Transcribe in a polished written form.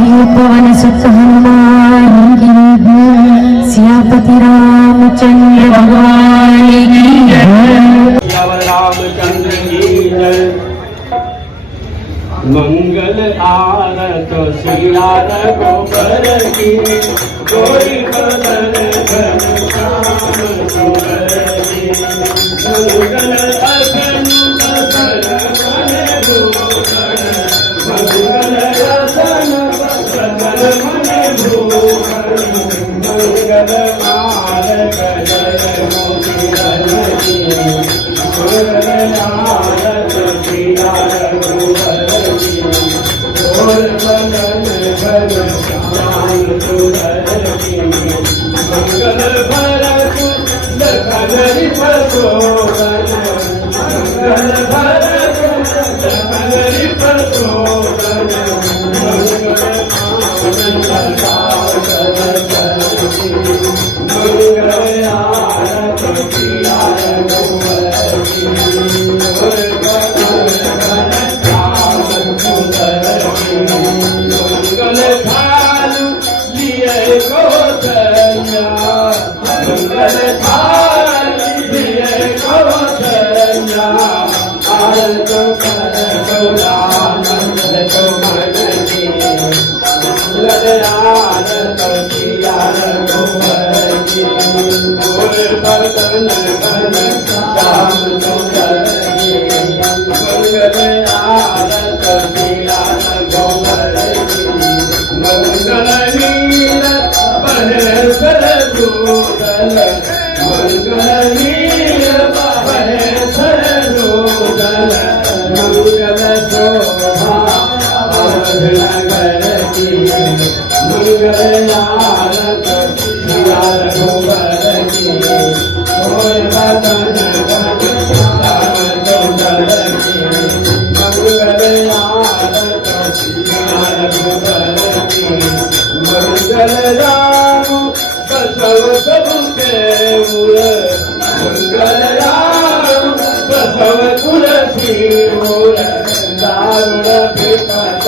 पवन सुत हनुमान की सियापति रामचंद्र भगवान की रामचंद्र की जय। मंगल आरत सिया रघुबर की कोई बदन घन श्याम सुंदर की। मंगल अगन बदन मन भूषण मंगल रतन बदन मन भूषण मंगल माल जय मोती की। मंगल आरत सिया रघुबर की कोई बदन घन श्याम सुंदर की। मंगल भरत लखन प्रचोदन मंगल भरत लखन प्रचोदन मंगल आनंद सागर की। मंगल आरत सिया रघुबर की कोई बदन घन श्याम सुंदर की। मंगल थाल लिए कौशल्या मंगल थाल लिए कौशल्या आरत कर गौरानंद सुमन की। मंगल आरत सिया रघुबर की कोई बदन घन श्याम सुंदर की। मंगल आरत सिया रघुबर की मंगल नील महेश्वर दूदल मंगल नील महेश्वर दूदल मंगल शोभा नगर की। मंगल आरत सिया रघुबर की कोई बदन घन श्याम सुंदर की। मंगल आरत सिया रघुबर की मंगल राम बसव सबके मूल मंगल राम बसव तुलसी मूल दारुण विपत